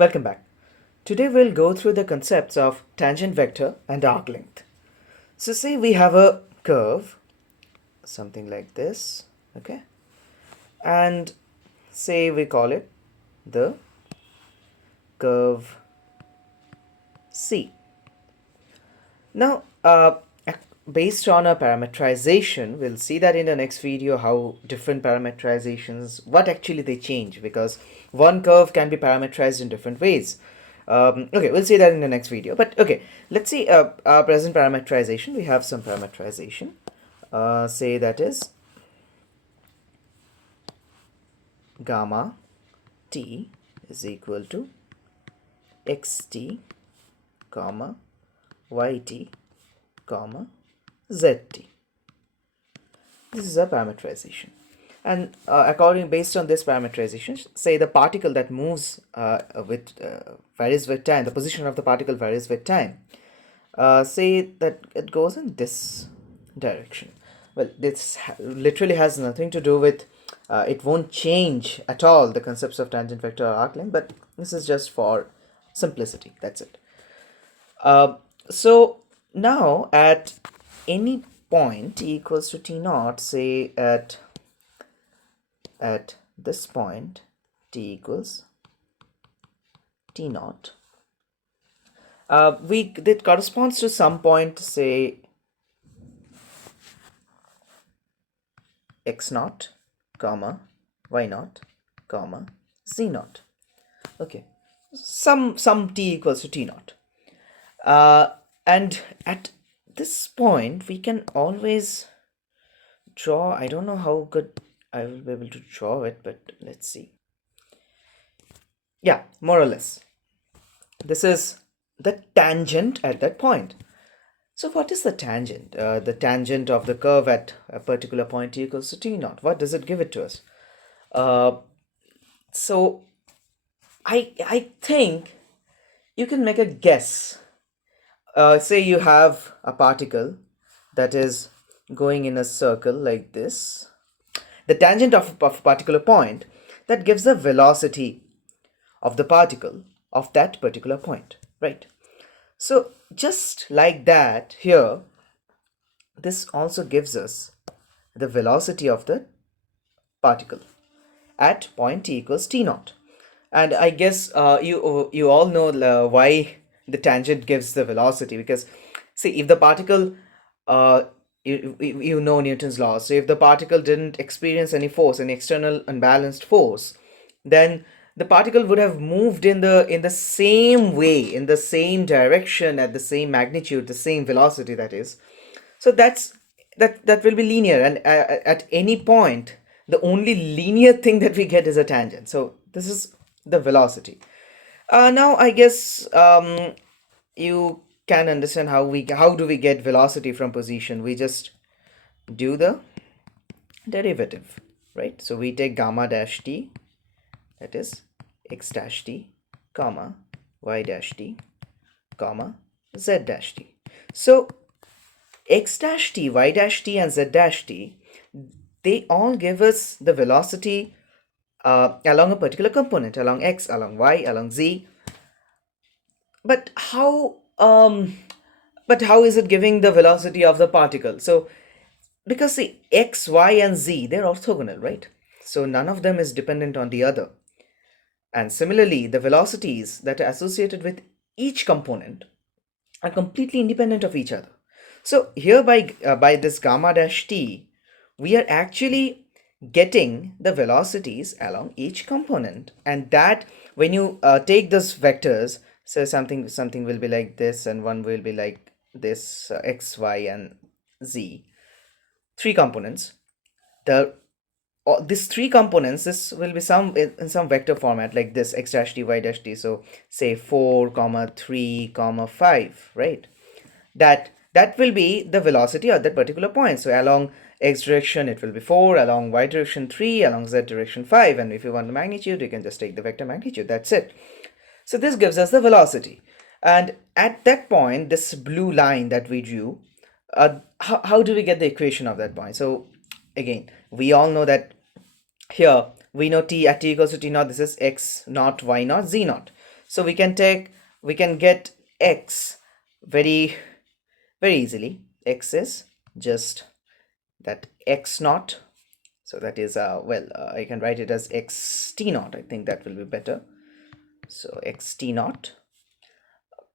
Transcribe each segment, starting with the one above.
Welcome back. Today we'll go through the concepts of tangent vector and arc length. So say we have a curve, something like this, okay? And say we call it the curve C. Now, based on a parametrization, we'll see that in the next video how different parametrizations, what actually they change, because one curve can be parametrized in different ways. Okay, we'll see that in the next video. But okay, let's see our present parametrization. We have some parametrization. Say that is gamma t is equal to xt, comma, yt, comma, zt. This is a parametrization. And based on this parametrization, say the particle that moves varies with time, the position of the particle varies with time. Say that it goes in this direction. Well, this literally has nothing to do with, it won't change at all the concepts of tangent vector or arc length, but this is just for simplicity, that's it. So now at any point t equals to t naught, say at this point t equals t naught, that corresponds to some point, say x naught, comma, y naught, comma, z naught. Okay, some t equals to t naught, and at this point we can always draw, I don't know how good I will be able to draw it, but let's see. Yeah, more or less this is the tangent at that point. So what is the tangent? The tangent of the curve at a particular point t equals to t naught. What does it give it to us? So I think you can make a guess. Say you have a particle that is going in a circle like this. The tangent of a particular point, that gives the velocity of the particle of that particular point, right? So just like that, here this also gives us the velocity of the particle at point t equals t naught. And I guess you all know why the tangent gives the velocity, because see, if the particle, you know Newton's law, so if the particle didn't experience any force, any external unbalanced force, then the particle would have moved in the same way, in the same direction, at the same magnitude, the same velocity, that is. So that will be linear, and at any point the only linear thing that we get is a tangent. So this is the velocity. Now I guess you can understand how do we get velocity from position. We just do the derivative, right? So we take gamma dash t, that is x dash t, comma, y dash t, comma, z dash t. So x dash t, y dash t, and z dash t, they all give us the velocity along a particular component, along x, along y, along z. But how is it giving the velocity of the particle? So because the x, y, and z, they're orthogonal, right? So none of them is dependent on the other. And similarly, the velocities that are associated with each component are completely independent of each other. So here by this gamma dash t, we are actually getting the velocities along each component, and that when you take those vectors, so something will be like this, and one will be like this, x, y, and z, three components. These three components, this will be in some vector format like this, x dash t, y dash t. So say 4 comma 3 comma 5, right? That will be the velocity at that particular point. So along x direction it will be 4, along y direction 3, along z direction 5, and if you want the magnitude, you can just take the vector magnitude. That's it. So this gives us the velocity, and at that point, this blue line that we drew, how do we get the equation of that point? So again, we all know that here we know t at t equals to t naught, this is x naught, y naught, z naught. So we can get x very easily. X is just that x naught. So that is I can write it as x t naught. I think that will be better. So x t naught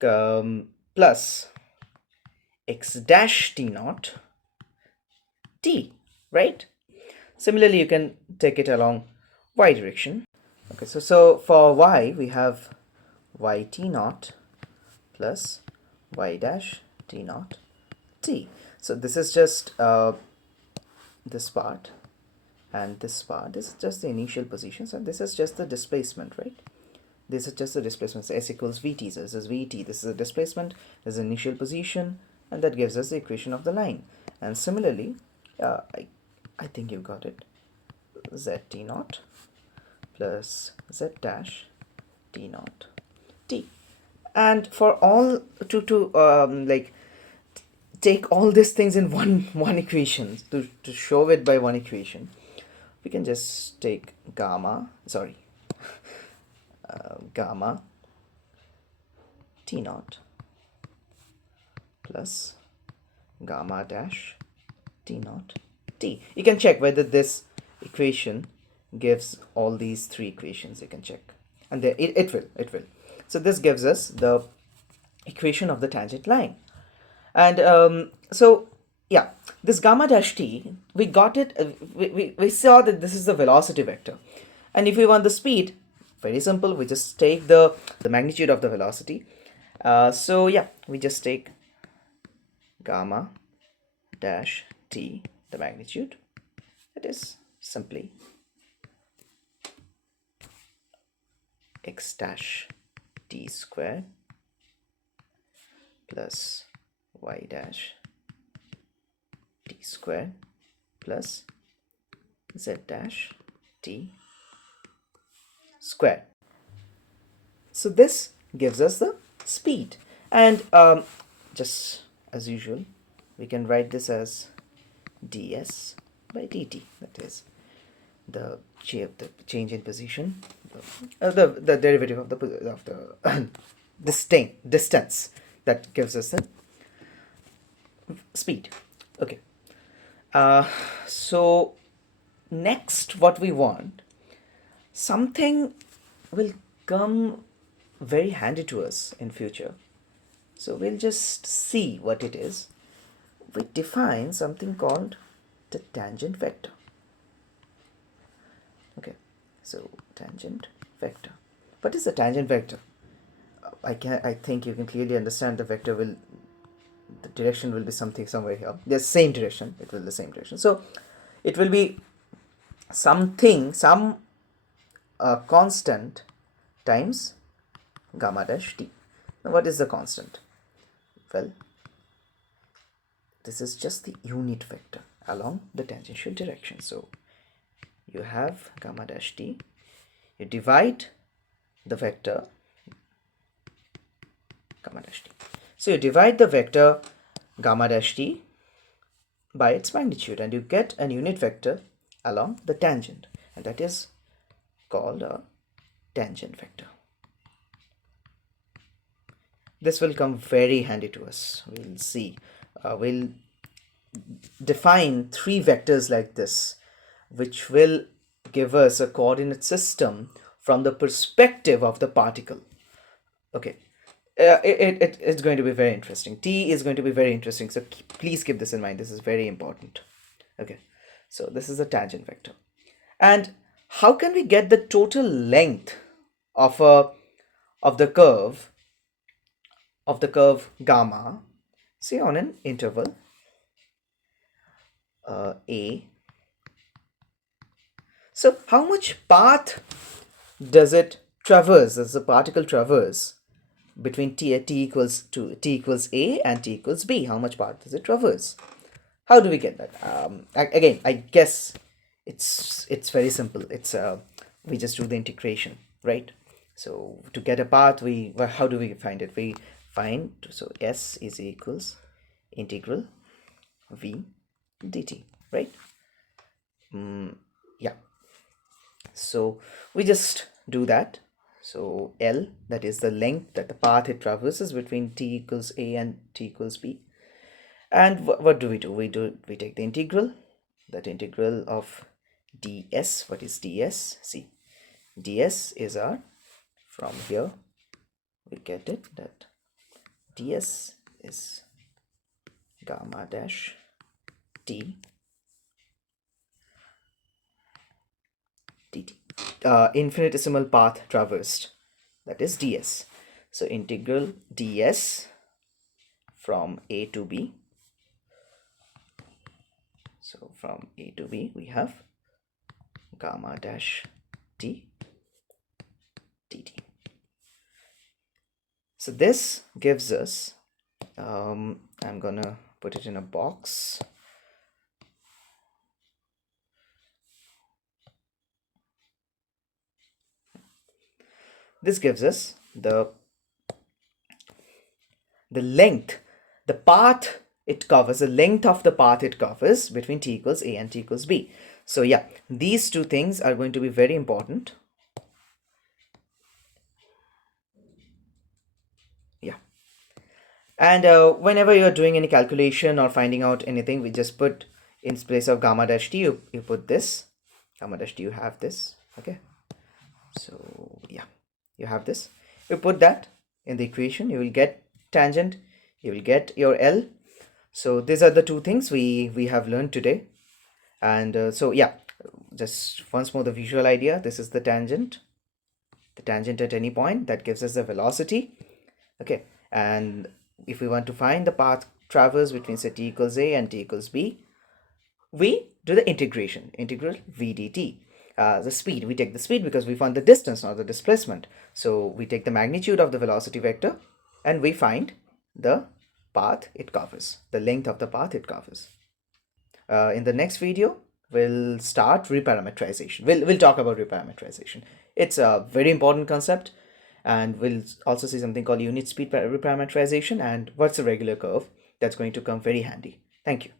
plus x dash t naught t, right? Similarly, you can take it along y direction. Okay, so for y we have y t naught plus y dash t naught t. So this is just this part, and this part. This is just the initial positions, and this is just the displacement, right? This is just the displacement. So s equals vt. So this is vt. This is a displacement. This is initial position, and that gives us the equation of the line. And similarly, I think you got it. Zt naught plus z dash t naught t. And for all to like take all these things in one equation, to show it by one equation, we can just take gamma t naught plus gamma dash t naught t. You can check whether this equation gives all these three equations. You can check, and there it will. So this gives us the equation of the tangent line. And so yeah, this gamma dash t, we got it. We saw that this is the velocity vector, and if we want the speed, very simple, we just take the magnitude of the velocity. So yeah, we just take gamma dash t, the magnitude. It is simply x dash t square plus y dash t square plus z dash t square. So this gives us the speed, and just as usual, we can write this as ds by dt. That is the change in position, the derivative of the distance that gives us the speed. Okay. So next, what we want, something will come very handy to us in future. So we'll just see what it is. We define something called the tangent vector. Okay, so tangent vector. What is the tangent vector? I think you can clearly understand the direction will be somewhere here. The same direction. It will be the same direction. So it will be some constant times gamma dash t. Now what is the constant? Well, this is just the unit vector along the tangential direction. So you have gamma dash t, you divide the vector gamma dash t. So you divide the vector gamma dash t by its magnitude, and you get an unit vector along the tangent, and that is called a tangent vector. This will come very handy to us. We'll see. We'll define three vectors like this, which will give us a coordinate system from the perspective of the particle. Okay. It's going to be very interesting. T is going to be very interesting. So please keep this in mind. This is very important. Okay. So this is a tangent vector. And how can we get the total length of the curve gamma, say on an interval a. So how much path does the particle traverse between t equals a and t equals b? How much path does it traverse? How do we get that? Again, I guess it's very simple. It's we just do the integration, right? So to get a path, how do we find it? We find, so s is equals integral v dt, right? Yeah. So we just do that. So L, that is the length that the path it traverses between t equals a and t equals b. And what do? We take the integral, that integral of ds. What is ds? See, ds is our, from here we get it that ds is gamma dash t dt, infinitesimal path traversed, that is ds. So integral ds from a to b. So from a to b we have gamma dash t dt. So this gives us, I'm gonna put it in a box. This gives us the length, the path it covers, the length of the path it covers between t equals a and t equals b. So yeah, these two things are going to be very important. Yeah. And whenever you're doing any calculation or finding out anything, we just put in place of gamma dash t, you put this gamma dash t, you have this. Okay, so yeah, you have this, you put that in the equation, you will get tangent, you will get your L. So these are the two things we have learned today. And so yeah, just once more the visual idea. This is the tangent at any point, that gives us the velocity. Okay, and if we want to find the path traversed between say t equals a and t equals b, we do the integral v dt. The speed, we take the speed because we found the distance, not the displacement. So we take the magnitude of the velocity vector and we find the path it covers, the length of the path it covers. In the next video, we'll start reparametrization. We'll talk about reparametrization. It's a very important concept, and we'll also see something called unit speed reparametrization and what's a regular curve. That's going to come very handy. Thank you.